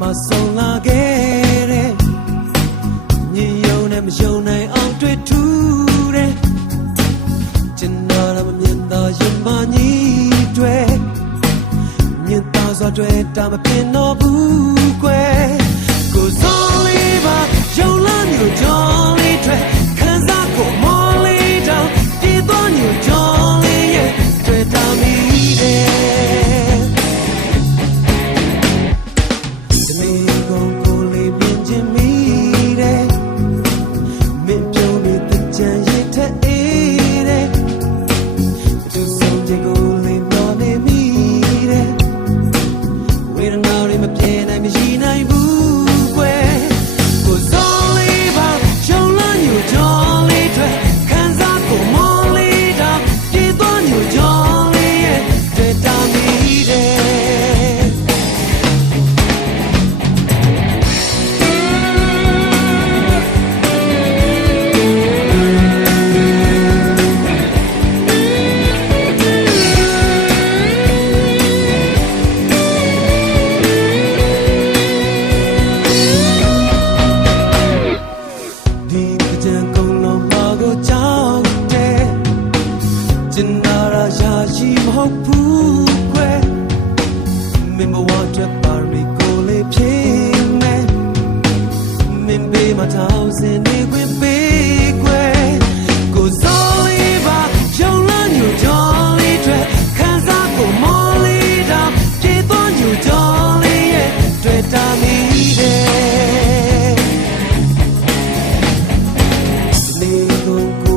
မှာဆုံးလာခဲ့တဲ့ညင်ယုံနဲ့မယုံနိုင်အောင်တွေ့ထူးတဲ့ကျွန်တော်လည်းမမြင်တော့ရင်မကြီးတွေမြင်တော့စွာတွေ့တာမပြင်းတော့ဘူးကွယ်ကိုယ်စောလေးပါယုံလာမျိုးကြောင့်လေးတွေခံစားကိုမော်လေးတောင်ပြေးသွားမျိုးကြောင့်လေးရဲ့တွေ့တာမိတယ်မဟုတ်ဘူးကွယ်မင်းဘဝအတွက်ပါရီကိုလေးဖြစ်မယ်မင်းဘေးမှာထောင်စင်နေခွင့်ပေးကွယ်ကိုစိုးလေးပါယုံလန်းညူကြောင်းလေးတွေခံစားကိုမော်လေးတောင်ပြေးသွားညူကြောင်းလေးရဲ့တွေ့တာမိတယ်ဒီကို